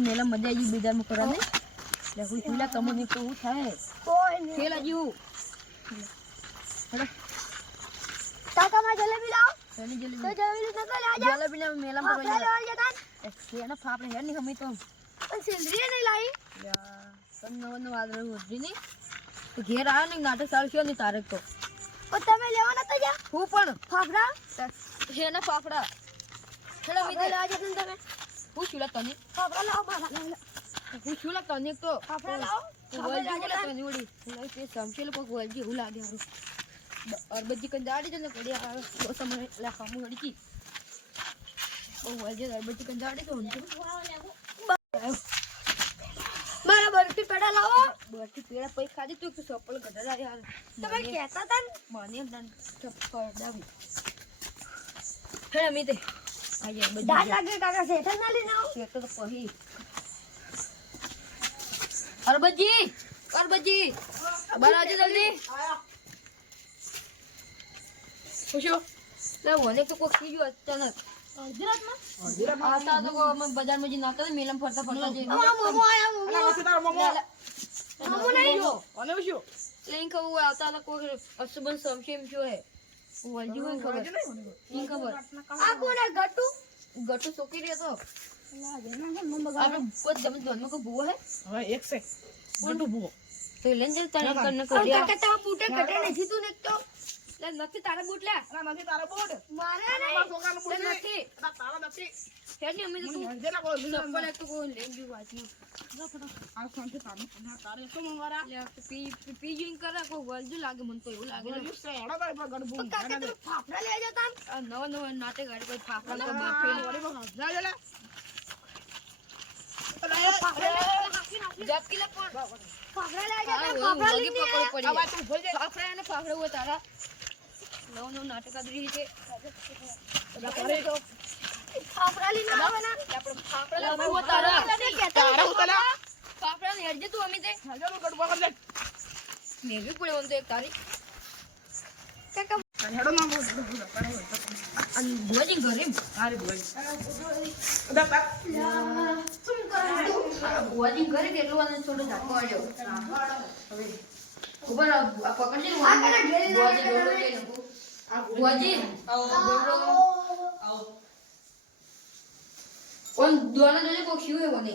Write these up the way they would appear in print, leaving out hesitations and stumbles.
મેલા મજા આવી બજારમાં કરવા ને એટલે હું ચૂલા કમોની તો હું થાય કોઈ નહીં ખેલા જીવું હેડો કાકા માં જલેબી લાવો જલ્દી જલ્દી તો જલેબી નકલ આજા જલેબી ને મેલા આપણે લેવા જતા એના ફાફડે હેડ ની હમી તો પણ સિંદરી નહીં લાવી યાર સન્નવન વાદળ ઉઠી ની તો ઘેર આવ્યો ને નાટક ચાલુ થયો ને તારે તો પણ તમે લેવા નતા જા હું પણ ફાફડા હેના ફાફડા હેડો મી લેવા જતા ને તમે હું ચૂલા તને ફાફડા લાવો બાલા હું ચૂલા તને તો ફાફડા લાવો વળજી બોલે તને વળી લઈ તે સમકેલ કોક વળજી હું લાગે હારું અરબજી કન દાડી જને પડ્યા બહુ સમય લા ખામુ હડકી ઓ વળજી અરબજી કન દાડી તો હું મારા બરફી પેડા લાવો બરફી પેડા પૈ ખાધી તું કે સપલ ગધરા યાર તમે કહેતા હતા ને મને દન ચપ્પલ દાવી હે મી તે આયે બધી દાળ લાગે કાકા શેઠ ના લઈને આવો શેઠ તો પહી અરબજી બાર આવજો જલ્દી પૂછો લે ઓને તો કોક કીધું અચાનક ગુજરાતમાં આતા તો કો અમે બજારમાં જી નાખતા મેલમ ફરતા ફરતા જઈ મોમો આયા મોમો મોમો નહીં જો અને શું લેન ખબર આવતા તો કોઈ અસુબન સમશેમ શું હે વળજી હોય ખબર ઈ ખબર આ કોને ગટુ સોકી રહ્યો તો આપણે કોઈ તમે ધોનમાં કોઈ ભૂવો હે હવે એક છે ગટુ ભૂવો તો લેન જે તને કરને તો કોડિયા કાકા તારા બૂટે કટે નથી તું ને તો લે નથી તારા બૂટ લે ના નથી તારા બોર્ડ મારે તારા છોકરાનો બોર્ડ લે નથી તારા નથી હેડ ને અમે તો તું જેના કોઈ ચપ્પલ એક તો કોઈ લેન જી વાતમાં આ કોણ છે તારે તો મંગવારા લે પી જોઈન કરે કોઈ વળજુ લાગે મને તો એવું લાગે બોલ્યું છે એડા ભાઈ પર ગડબુ તો કાકા તમે ફાફડા લેવા જતા ને આ નવા નાટક ગાડી કોઈ ફાફડા તો બાફેલ વડી પર ના જલે જપકી લે પણ ફાફડા લેવા જતા હા, ફાફડા વગી લઈને પકડ પડી આ વાત તું ભૂલ જાય ફાફડા ને ફાફડા હોય તારા નવ નાટક આદરી છે કરે તો ફાફડા લઈને આવો ને આપણે ફાફડા લાવવા હોય તારા તારા ઉતલા ફાફડા ને હેડજે તું અમી તે હજારો ગડબુ કર લે મેવી પડે વન તો એક તારી કાકા હેડો ના બોલ અને ભોજી ઘરે તારે બોલ અદા બા શું કરો ભોજી ઘરે કેટલું અને થોડો ઝાકો આવ્યો હવે ઉપર આ પકડજે આ કના ઘેરે ના ભોજી ડોડો કે નકો ભોજી આવો આવો ઓન દોના જોજે કોક શિવ હે વને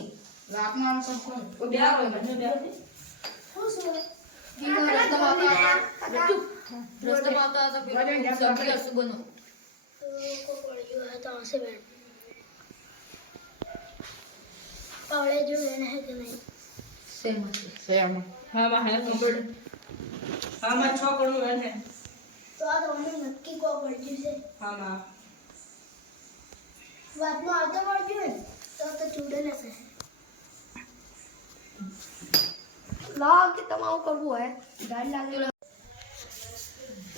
રાતનો આમ સબ કોણ ઓ બે આવે મને બે શું બીજો રસ્તામાં આવતા રસ્તામાં આવતા તો પેલો સબ્જી હસુ બનો को पड़ियो है तो से बैठ पौड़े जो लेना है कि नहीं સેમ સેમ હા માં હે કમ્પ્લીટ હા માં 6 કરોડ વેન હે तो आज हमने नक्की को पड़ियो से હા માં बात में आते पड़ियो है तो चूड़े लेते हैं लाओ कि तमाम करबो है गाड़ी लागे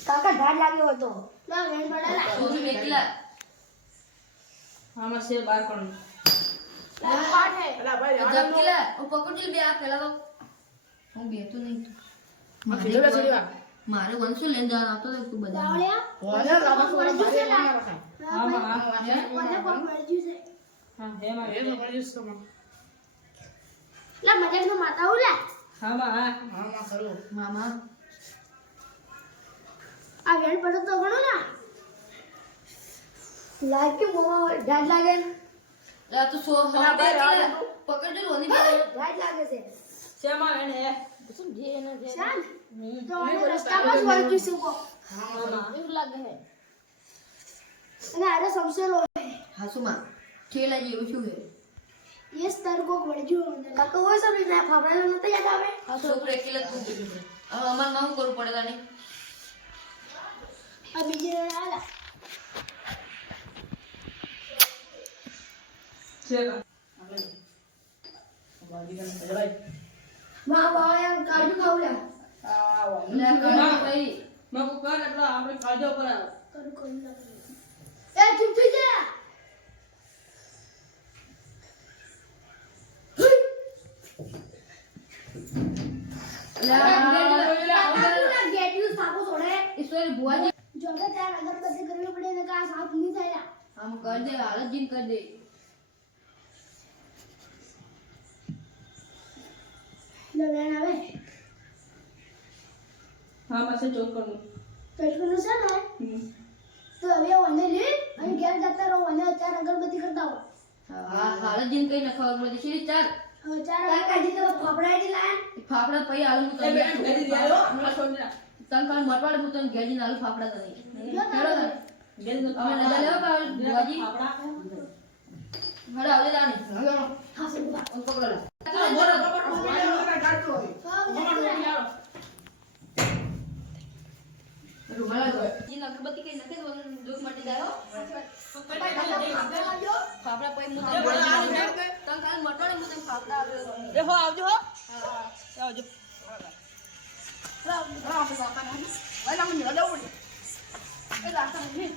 काका ढाल लागे हो तो ना वेन बड़ा ला તું એકલા હા માં સે 12 કરોડ पाठ है અલા ભાઈ જપકીલા ઓ પકડજે બે આ પેલા તો હું બેતો નહીં ફિલ્ડર છોડીવા મારે વંશો લેન જવાનું આવતો તો તું બધા दावड़िया ઓલા લાબા છોકરા મારે ના રખાય हां मैंने को पड़ियो से હા હે માં એ તો કરી છો માં ला मजाक में माता हो ला હા માં ખરું મામા आ वेन पड़ो तो गणो ना लाग के मोमा ढाल लागे લા તું સો હા બે પકડજે રોની બે ढाल लागे से શેમાં વેન હે શું જે ને જે शान तो हमने रास्ता में पड़ियो से को હા માં એવું લાગે હે અને આરે સમસે લો હાસુમાં ઠેલા જેવું શું હે ये स्तर को पड़ियो काका वो सब ना फाफड़ा लो तो याद आवे હાસુ એકલા તું હવે અમાર નામ કરવું પડે તાને अब ये आला શેકા બાજી ગન જરાઈ मां बाया काजू खाऊला આ વા લે કર ભાઈ માં કો કર એટલે આપણે કાળજો પર कर कोई ना ए चुप થઈ જા गेट यू साबो छोड़े ઈશ્વર ભુવાજી जो अगर त्यार अगरबत्ती करनी पड़े ने का साफ नहीं थाया આમ કર દે હાલત જીન કર દે વેણ આવે હા માસે ચોકરનું પેટનું છે ને તો હવે મને લે અને ઘેર જતા રહો અને અત્યારે અગરબત્તી કરતા હો હા હાલ જ કઈ ન ખબર પડી સીધી ચાર ચાર કાઢી તો ફાફડા લાયા ફાફડા પૈ આલુ હું એ તને બેન ગડી દેલો હમણાં છોડી ના તને કાલ મટવાડે હું તને ઘેર જઈને આલુ ફાફડા તને જો હેડો તારે તને બેન તો અમે નજર લેવા કાલ બુઆજી આપડા હેડો આવજે દાની હેડો હા સુબા પકડો લે બોલો રૂમાલ જીન અગરબત્તી કઈ નથી તો દુખ મટી જાય ફાફડા પૈ હું તને કાલ મટવાડે હું તને ફાફડા આવ્યો એ હો આવજો હો હા આવજો રામ રામ બાપા ના વાલા મને હલાવું એ લાતા નહીં